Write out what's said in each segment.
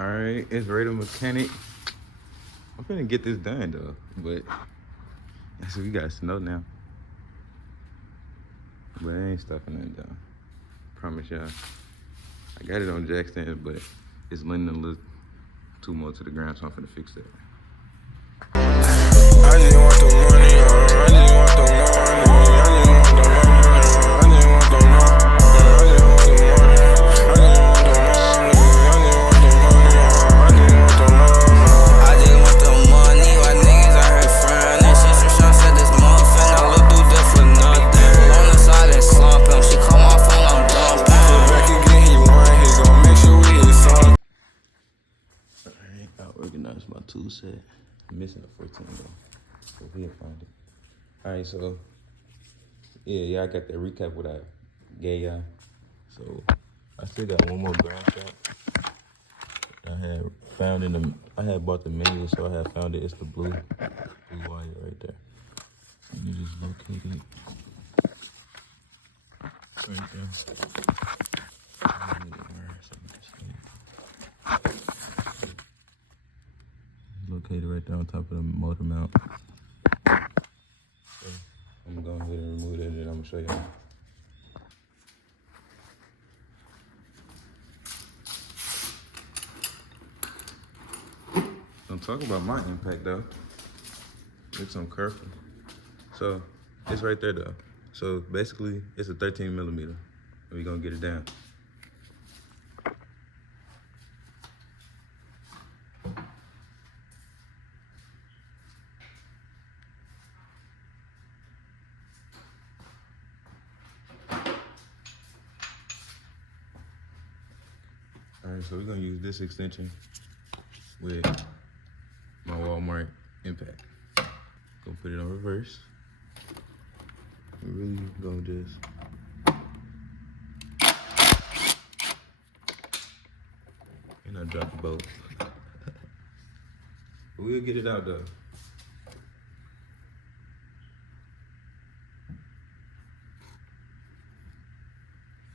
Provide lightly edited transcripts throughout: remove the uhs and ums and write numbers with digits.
All right, it's Radar Mechanic. I'm finna get this done though, but so we got snow now. But I ain't stopping that down. Promise y'all. I got it on jack stands, but it's leaning a little too much to the ground, so I'm finna fix that. I just want the money, I just want the money, I just want the money, I just want the money, I just want the money, I just want the money, I just want the money, I just want the money, I just want the money. Why niggas out here frowning? Shit from Sean said this muffin, I look through this for nothing. On the side and slump him, she call my phone, I'm dumping. Put back again, he won, he gon' make sure we hit some. Alright, I organized my tool set. I'm missing a 14 though. So we'll find it. Alright, so yeah, I got that recap what I gave y'all. So I still got one more ground shot. I had bought the manual, so I had found it. It's the blue wire right there. And you just locate it right there. Located right there on top of the motor mount. So I'm gonna go ahead and remove that, and then I'm gonna show y'all. Don't talk about my impact though. It's on careful. So it's right there though. So basically it's a 13 millimeter. And we gonna get it down. All right, so we're gonna use this extension with my Walmart impact. Gonna put it on reverse. We're really gonna just and I drop the bolt. But we'll get it out though.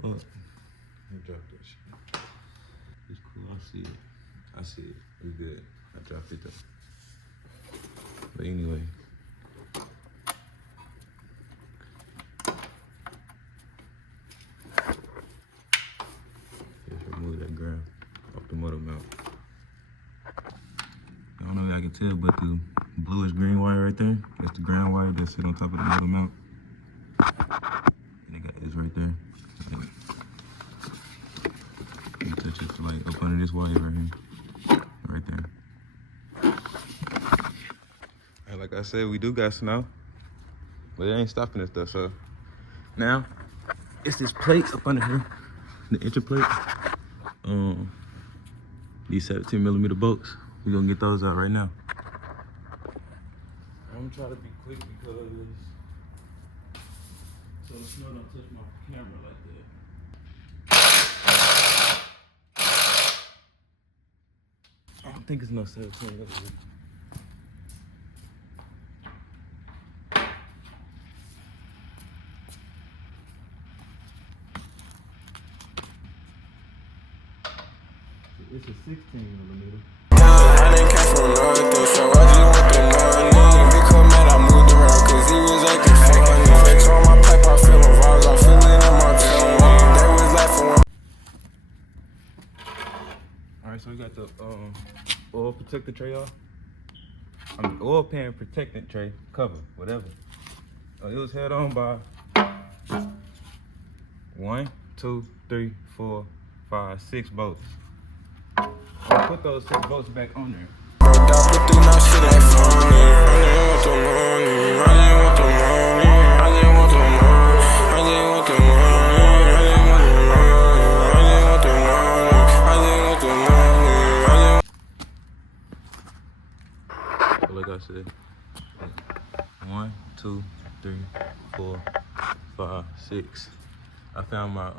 Fuck. Let me drop that shit. It's cool, I see it. We good. I dropped it though. But anyway. Just remove that ground off the motor mount. I don't know if y'all can tell, but the bluish green wire right there, that's the ground wire that sit on top of the motor mount. And it got this right there. You touch it to like up under this wire right here. Right there. And like I said, we do got snow, but it ain't stopping us though. So now it's this plate up under here, the incher plate. These 17 millimeter bolts. We're gonna get those out right now. I'm gonna try to be quick because so the snow don't touch my camera like that. I don't think it's no 17 millimeter. It's a 16 millimeter. I didn't catch from nothing, so I just want the money. Big come mad, I moved around, cause he was acting funny. Flex on my pipe, I feel the vibes, I'm feeling in my tongue. They was laughing. Alright, so we got the oil protector tray off. Oil pan protectant tray, cover, whatever. It was held on by 1, 2, 3, 4, 5, 6 bolts. I'll put those 6 bolts back on there. Like I said, 1, 2, 3, 4, 5, 6. I found my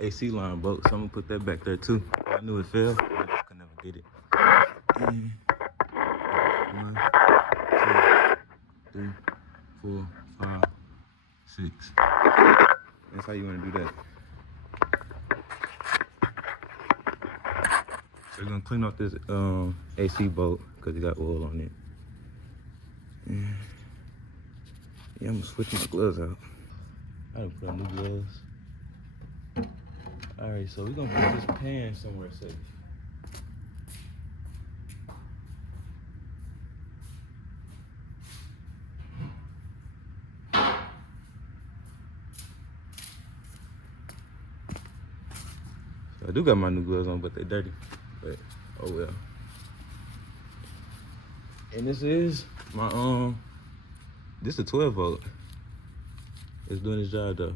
AC line bolt, so I'm gonna put that back there too. I knew it fell, but I just could never get it. And 1, 2, 3, 4, 5, 6. That's how you wanna do that. We're gonna clean off this AC bolt because it got oil on it. Yeah, I'm gonna switch my gloves out. I done put on new gloves. All right, so we're gonna put this pan somewhere safe. I do got my new gloves on, but they're dirty. But oh well. And this is my this is a 12 volt. It's doing its job though.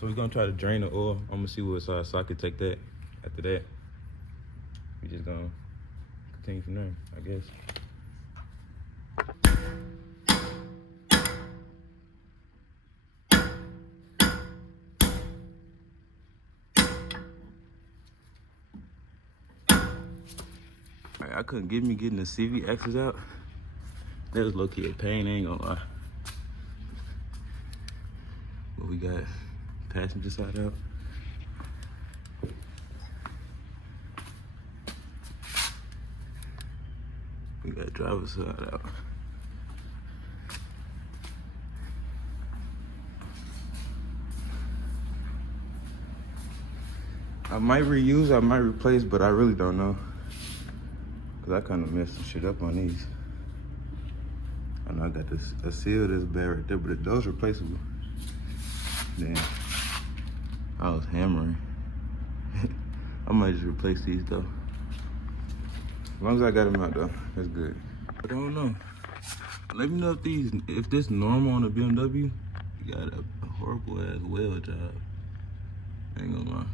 So we're gonna try to drain the oil. I'm gonna see what size socket take that. After that, we just gonna continue from there, I guess. I couldn't get me getting the CV axles out. That was low-key a pain, I ain't gonna lie. But we got passenger side out. We got driver's side out. I might reuse, I might replace, but I really don't know. Cause I kind of messed some shit up on these. I know I got this a seal that's bad right there, but those replaceable. Damn, I was hammering. I might just replace these though. As long as I got them out though, that's good. But I don't know. Let me know if this normal on a BMW. You got a horrible ass weld job. I ain't gonna lie.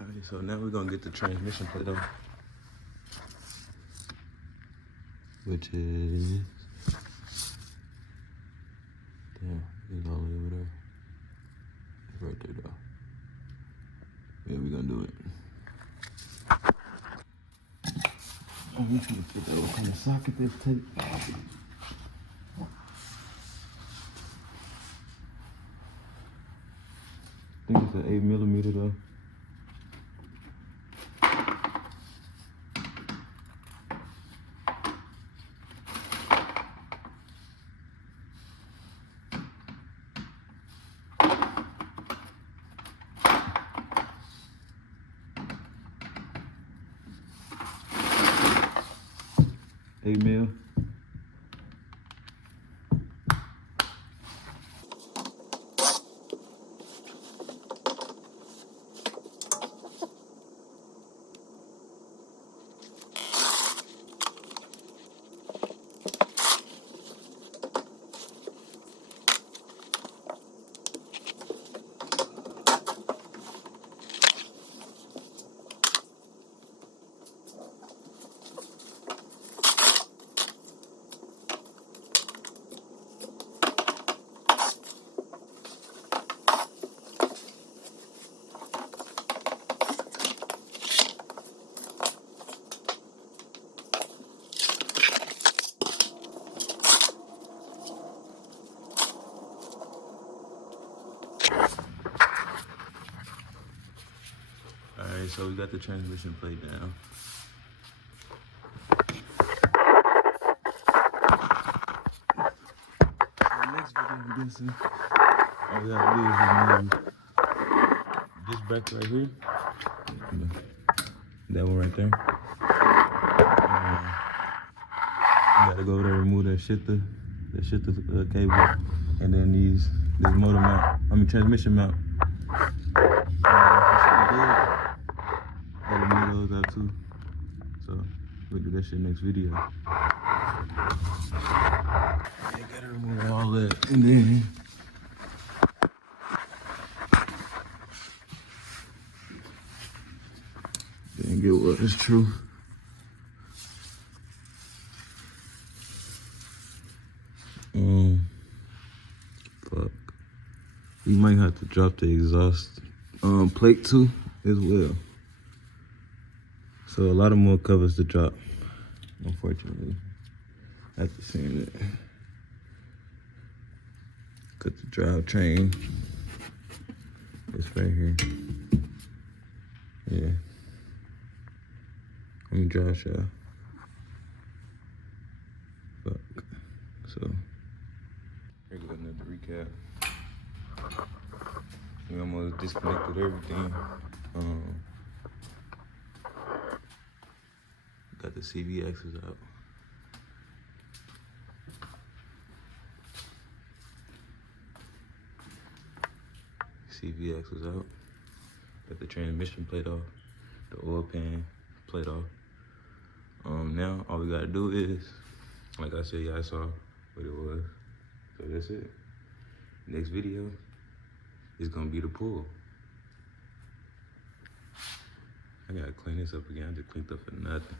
Alright, so now we're gonna get the transmission plate on, which is, damn, it's all the way over there. It's right there though. Yeah, we're gonna do it. Oh, we gonna put that over in the socket this tape. I think it's an 8mm though. $8 mil. Alright, so we got the transmission plate down. So next video I'm guessing, all we gotta do is remove this bracket right here. That one right there. You gotta go over there and remove that shifter cable. And then this motor mount, transmission mount. Gotta remove those out too. So we'll do that shit next video. Yeah, gotta remove all that. And then get what is true. Fuck. You might have to drop the exhaust plate too as well. So a lot of more covers to drop, unfortunately. After seeing it. Cut the drive train. It's right here. Yeah. Let me draw a shot. Fuck. So, here goes another recap. We almost disconnected everything. Got the CV axles out. CV axles out. Got the transmission plate off. The oil pan plate off. Now all we gotta do is, like I said, y'all saw what it was. So that's it. Next video is gonna be the pool. I gotta clean this up again. I just cleaned up for nothing.